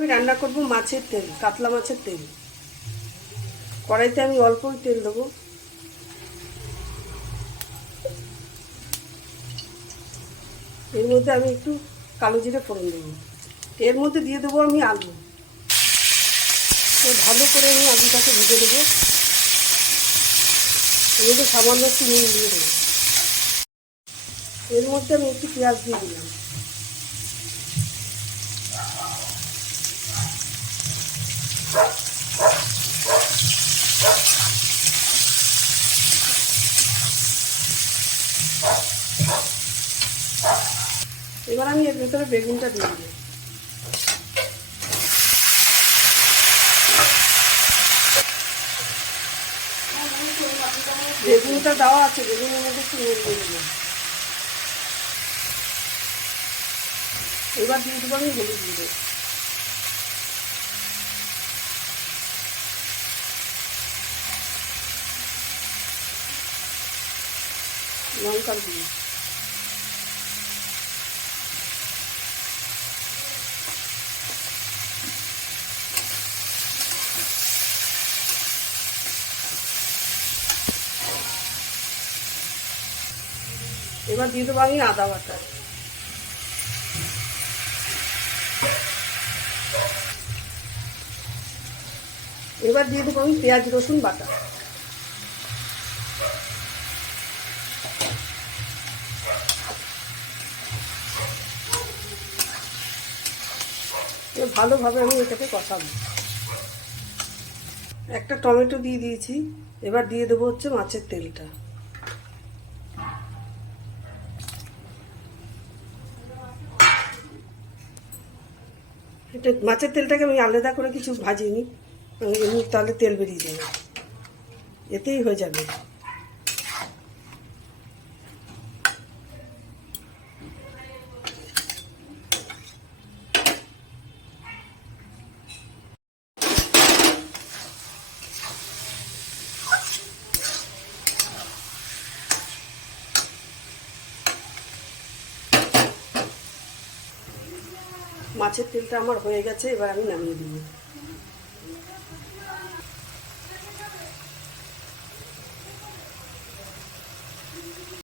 আমি রান্না করব মাছের তেল, কাতলা মাছের তেল। কড়াইতে আমি অল্পই তেল দেবো। এর মধ্যে আমি একটু কালো জিরে ফোড়ন দেবো। এর মধ্যে দিয়ে দেবো আমি আলু। ভালো করে আমি আলুটাকে ভেজে দেবো। এর মধ্যে সামান্য একটু নুন দিয়ে দেবো। এর মধ্যে আমি একটু পেঁয়াজ দিয়ে দিলাম। এবার আমি এর ভেতরে বেগুনটা দিয়ে দিই। বেগুনটা দেওয়া আছে, বেগুনের মধ্যে একটু নুন দিয়ে দিলাম। এবার দিয়ে দেবো আমি হলুদ গুঁড়ো, লঙ্কার গুঁড়ো, এবার দিয়ে দেবো আমি আদা বাটা। এবার দিয়ে দেবো আমি পেঁয়াজ রসুন বাটা। ভালোভাবে আমি এটাকে কষাবো। একটা টমেটো দিয়ে দিয়েছি। এবার দিয়ে দেবো হচ্ছে মাছের তেলটা। এটা মাছের তেলটাকে আমি আলাদা করে কিছু ভাজিনি, এমনি তাহলে তেল বেরিয়ে যাবে, এতেই হয়ে যাবে। মাছের তেলটা আমার হয়ে গেছে, এবার আমি নামিয়ে দিব।